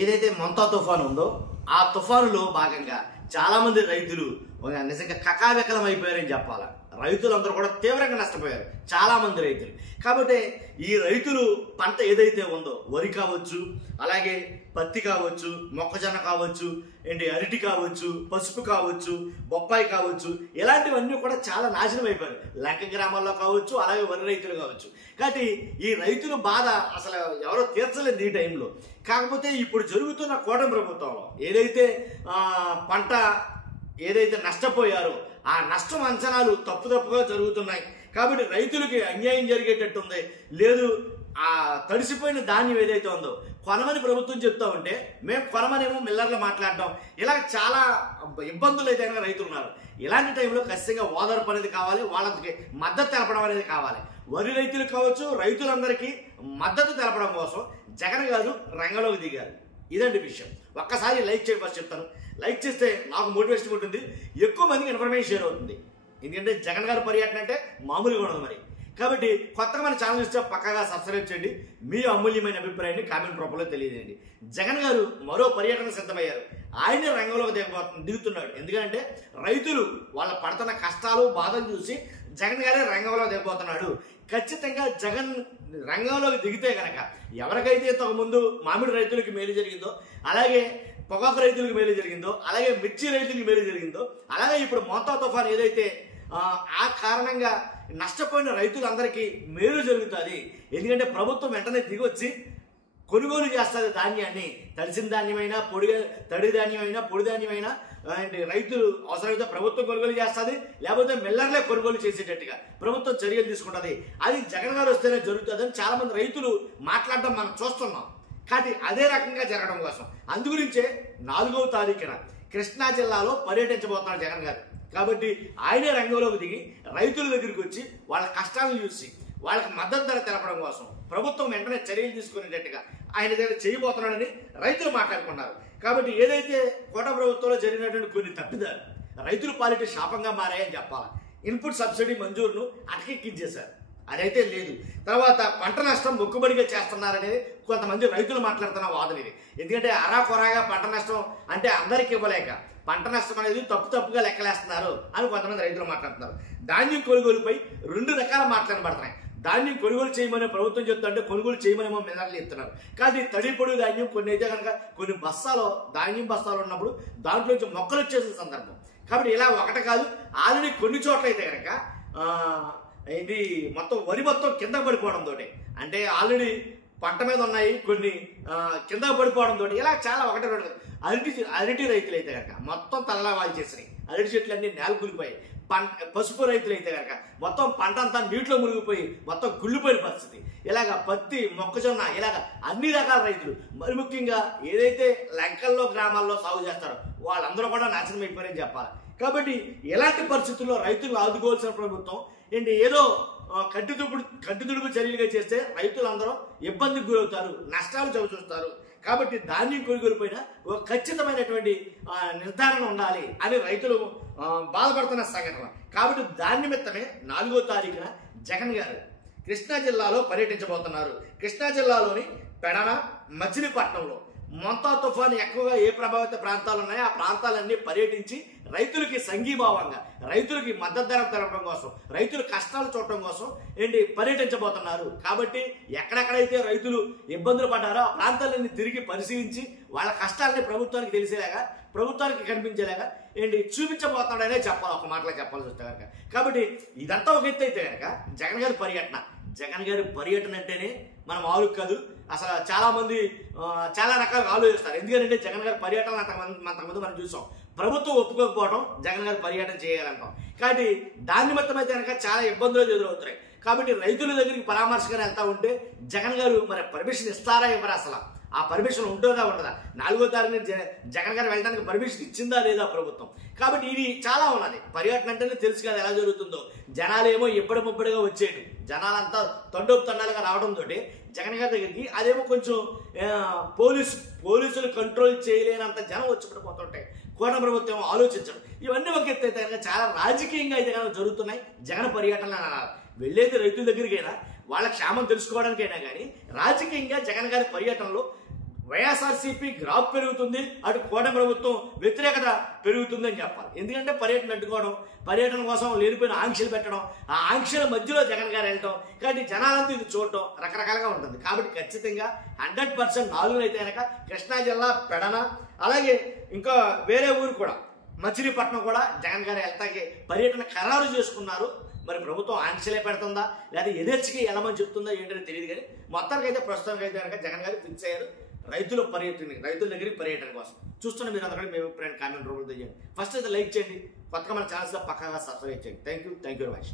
ఏదైతే మొంతా తుఫాను ఉందో ఆ తుఫానులో భాగంగా చాలా మంది రైతులు నిజంగా కకావికలం అయిపోయారని చెప్పాలి. రైతులందరూ కూడా తీవ్రంగా నష్టపోయారు, చాలా మంది రైతులు. కాబట్టి ఈ రైతులు పంట ఏదైతే ఉందో వరి కావచ్చు, అలాగే పత్తి కావచ్చు, మొక్కజొన్న కావచ్చు, అరటి కావచ్చు, పసుపు కావచ్చు, బొప్పాయి కావచ్చు, ఇలాంటివన్నీ కూడా చాలా నాశనం అయిపోయారు. లంక గ్రామాల్లో కావచ్చు, అలాగే వరి రైతులు కావచ్చు. కాబట్టి ఈ రైతుల బాధ అసలు ఎవరో తీర్చలేదు ఈ టైంలో. కాకపోతే ఇప్పుడు జరుగుతున్న కూటమి ప్రభుత్వంలో ఏదైతే పంట ఏదైతే నష్టపోయారో ఆ నష్టం అంచనాలు తప్పుగా జరుగుతున్నాయి. కాబట్టి రైతులకి అన్యాయం జరిగేటట్టుంది. లేదు, ఆ తడిసిపోయిన ధాన్యం ఏదైతే ఉందో కొనమని ప్రభుత్వం చెప్తా ఉంటే మేము కొనమనేమో మిల్లర్లు మాట్లాడడం, ఇలా చాలా ఇబ్బందులు అయితే రైతులు ఉన్నారు. ఇలాంటి టైంలో ఖచ్చితంగా ఓదార్పు అనేది కావాలి, వాళ్ళకి మద్దతు తెలపడం అనేది కావాలి. వరి రైతులు కావచ్చు, రైతులందరికీ మద్దతు తెలపడం కోసం జగన్ గారు రంగంలోకి దిగారు. ఇదండి విషయం. ఒక్కసారి లైక్ చేయండి. ఫస్ట్ చెప్తాను, లైక్ చేస్తే నాకు మోటివేషన్ ఉంటుంది, ఎక్కువ మందికి ఇన్ఫర్మేషన్ షేర్ అవుతుంది. ఎందుకంటే జగన్ గారి పర్యటన అంటే మామూలుగా ఉండదు మరి. కాబట్టి కొత్తగా మన ఛానల్ ఇస్తే పక్కగా సబ్స్క్రైబ్ చేయండి. మీ అమూల్యమైన అభిప్రాయాన్ని కామెంట్ రూపంలో తెలియజేయండి. జగన్ గారు మరో పర్యటన సిద్ధమయ్యారు. ఆయనే రంగంలోకి దిగుతున్నాడు. ఎందుకంటే రైతులు వాళ్ళ పడుతున్న కష్టాలు బాధలు చూసి జగన్ గారే రంగంలో దిగబోతున్నాడు. ఖచ్చితంగా జగన్ రంగంలోకి దిగితే కనుక ఎవరికైతే ఇంతకుముందు మామిడి రైతులకి మేలు జరిగిందో, అలాగే పొగాకు రైతులకు మేలు జరిగిందో, అలాగే మిర్చి రైతులకు మేలు జరిగిందో, అలాగే ఇప్పుడు మొంతా తుఫాన్ ఏదైతే ఆ కారణంగా నష్టపోయిన రైతులందరికీ మేలు జరుగుతుంది. ఎందుకంటే ప్రభుత్వం వెంటనే దిగొచ్చి కొనుగోలు చేస్తుంది ధాన్యాన్ని. తడిసిన ధాన్యమైనా, తడి ధాన్యమైనా, పొడి ధాన్యమైనా రైతులు అవసరమైతే ప్రభుత్వం కొనుగోలు చేస్తుంది, లేకపోతే మిల్లర్లే కొనుగోలు చేసేటట్టుగా ప్రభుత్వం చర్యలు తీసుకుంటుంది. అది జగన్ గారు వస్తేనే జరుగుతుందని చాలా మంది రైతులు మాట్లాడడం మనం చూస్తున్నాం. కాబట్టి అదే రకంగా జరగడం కోసం అందుగురించే 4వ తారీఖున కృష్ణా జిల్లాలో పర్యటించబోతున్నారు జగన్ గారు. కాబట్టి ఆయనే రంగంలోకి దిగి రైతుల దగ్గరికి వచ్చి వాళ్ళ కష్టాలను చూసి వాళ్ళకి మద్దతు ధర తెలపడం కోసం ప్రభుత్వం వెంటనే చర్యలు తీసుకునేటట్టుగా ఆయన దగ్గర చేయబోతున్నాడని రైతులు మాట్లాడుకున్నారు. కాబట్టి ఏదైతే కోట ప్రభుత్వంలో జరిగినటువంటి కొన్ని తప్పిదాలు రైతుల పాలిట శాపంగా మారాయని చెప్పాలి. ఇన్పుట్ సబ్సిడీ మంజూరును అటకెక్కించేశారు, అదైతే లేదు. తర్వాత పంట నష్టం మొక్కుబడిగా చేస్తున్నారనేది కొంతమంది రైతులు మాట్లాడుతున్న వాదన ఇది. ఎందుకంటే అరాకొరాగా పంట నష్టం అంటే అందరికి ఇవ్వలేక పంట నష్టం అనేది తప్పుగా లెక్కలేస్తున్నారు అని కొంతమంది రైతులు మాట్లాడుతున్నారు. ధాన్యం కొనుగోలుపై 2 రకాల మాట్లాడబడుతున్నాయి. ధాన్యం కొనుగోలు చేయమని ప్రభుత్వం చెప్తుంటే కొనుగోలు చేయమనేమో మిల్లర్లు చెప్తున్నారు. కానీ తడి పొడి ధాన్యం కొన్ని అయితే కనుక కొన్ని ధాన్యం బస్తాలు ఉన్నప్పుడు దాంట్లో నుంచి మొక్కలు వచ్చేసిన సందర్భం. కాబట్టి ఇలా ఒకటి కాదు, ఆల్రెడీ కొన్ని చోట్ల అయితే కనుక ఇది వరి మొత్తం కింద పడిపోవడం తోటి, అంటే ఆల్రెడీ పంట మీద ఉన్నాయి కొన్ని కింద పడిపోవడం తోటి ఇలా చాలా ఒకటి అరటి రైతులు అయితే కనుక మొత్తం తల్లవాలు చేసినాయి. అరటి చెట్లు అన్ని నేల కూలిపోయాయి. పసుపు రైతులు అయితే కనుక మొత్తం పంట అంతా నీటిలో మునిగిపోయి మొత్తం కుళ్ళిపోయిన పరిస్థితి. ఇలాగ పత్తి, మొక్కజొన్న, ఇలాగ అన్ని రకాల రైతులు, మరి ముఖ్యంగా ఏదైతే లంకల్లో గ్రామాల్లో సాగు చేస్తారో వాళ్ళందరూ కూడా నాశనం అయిపోయారని చెప్పాలి. కాబట్టి ఎలాంటి పరిస్థితుల్లో రైతులు ఆదుకోవాల్సిన ప్రభుత్వం ఏదో కంటితుడుపు చర్యలుగా చేస్తే రైతులందరూ ఇబ్బందికి గురవుతారు, నష్టాలు చవిచూస్తారు. కాబట్టి ధాన్యం కొనుగోలుపైన ఒక ఖచ్చితమైనటువంటి నిర్ధారణ ఉండాలి అని రైతులు బాధపడుతున్న సంఘటన. కాబట్టి దాని నిమిత్తమే 4వ తారీఖున జగన్ గారు కృష్ణా జిల్లాలో పర్యటించబోతున్నారు. కృష్ణా జిల్లాలోని పెడన, మచిలీపట్నంలో మొంతా తుఫాను ఎక్కువగా ఏ ప్రభావిత ప్రాంతాలు ఉన్నాయో ఆ ప్రాంతాలన్నీ పర్యటించి రైతులకి సంఘీభావంగా రైతులకి మద్దతు ధర తెలపడం కోసం, రైతుల కష్టాలు చూడటం కోసం పర్యటించబోతున్నారు. కాబట్టి ఎక్కడెక్కడైతే రైతులు ఇబ్బందులు పడ్డారో ఆ ప్రాంతాలన్నీ తిరిగి పరిశీలించి వాళ్ళ కష్టాలని ప్రభుత్వానికి తెలిసేలాగా, ప్రభుత్వానికి కనిపించేలాగా చూపించబోతున్నాడనే చెప్పాలి, ఒక మాటలో చెప్పాల్సి వస్తే కనుక. కాబట్టి ఇదంతా ఒక ఎత్తు అయితే కనుక జగన్ గారి పర్యటన అంటేనే మనం ఆలోచన కాదు. అసలు చాలా మంది చాలా రకాలుగా ఆలోచిస్తారు. ఎందుకంటే జగన్ గారి పర్యటన అంతకుముందు మనం చూసాం. ప్రభుత్వం ఒప్పుకోకపోవడం జగన్ గారి పర్యటన చేయాలంటాం. కాబట్టి దాని నిమిత్తం అయితే కనుక చాలా ఇబ్బందులు ఎదురవుతున్నాయి. కాబట్టి రైతుల దగ్గరికి పరామర్శగా వెళ్తా ఉంటే జగన్ గారు మరి పర్మిషన్ ఇస్తారా ఇవ్వరా, అసలు ఆ పర్మిషన్ ఉంటుందా ఉండదా, 4వ తారీఖున జగన్ గారు వెళ్ళడానికి పర్మిషన్ ఇచ్చిందా లేదా ప్రభుత్వం. కాబట్టి ఇది చాలా ఉన్నది. పర్యటన అంటేనే తెలుసు కదా ఎలా జరుగుతుందో. జనాలేమో ముప్పడిగా వచ్చేయడం, జనాలంతా తండాలుగా రావడంతో జగన్ గారి దగ్గరికి అదేమో కొంచెం పోలీసులు కంట్రోల్ చేయలేనంత జనం వచ్చి పడిపోతుంటాయి. కోట ప్రభుత్వం ఆలోచించడం ఇవన్నీ ఒక ఎత్తు అయితే కనుక చాలా రాజకీయంగా అయితే కనుక జరుగుతున్నాయి జగన్ పర్యటన అనాలి. వెళ్ళేది రైతుల దగ్గరికైనా వాళ్ళ క్షేమం తెలుసుకోవడానికైనా కానీ రాజకీయంగా జగన్ గారి పర్యటనలో వైఎస్ఆర్సీపీ గ్రాఫ్ పెరుగుతుంది, అటు కూటమి ప్రభుత్వం వ్యతిరేకత పెరుగుతుంది అని చెప్పాలి. ఎందుకంటే పర్యటన అడ్డుకోవడం, పర్యటన కోసం లేనిపోయిన ఆంక్షలు పెట్టడం, ఆ ఆంక్షల మధ్యలో జగన్ గారు వెళ్ళటం, కాబట్టి జనాలంతా ఇది చూడటం రకరకాలుగా ఉంటుంది. కాబట్టి ఖచ్చితంగా 100% 4 అయితే కనుక కృష్ణా జిల్లా పెడన, అలాగే ఇంకా వేరే ఊరు కూడా మచిలీపట్నం కూడా జగన్ గారు వెళ్తాకి పర్యటన ఖరారు చేసుకున్నారు. మరి ప్రభుత్వం ఆంక్షలే పెడుతుందా లేదా యథేచ్ఛకి వెళ్ళమని చెప్తుందా ఏంటని తెలియదు. కానీ మొత్తానికి అయితే ప్రస్తుతానికి అయితే కనుక జగన్ గారు ఫిక్స్ అయ్యారు రైతుల దగ్గరికి పర్యటన కోసం. చూస్తున్న మీరు అందరికీ మీ అభిప్రాయం కామెంట్ రూపంలో తెలియండి. ఫస్ట్ అయితే లైక్ చేయండి, కొత్తగా మన ఛానల్స్ పక్కాగా సబ్స్క్రైబ్ చేయండి. Thank you very much.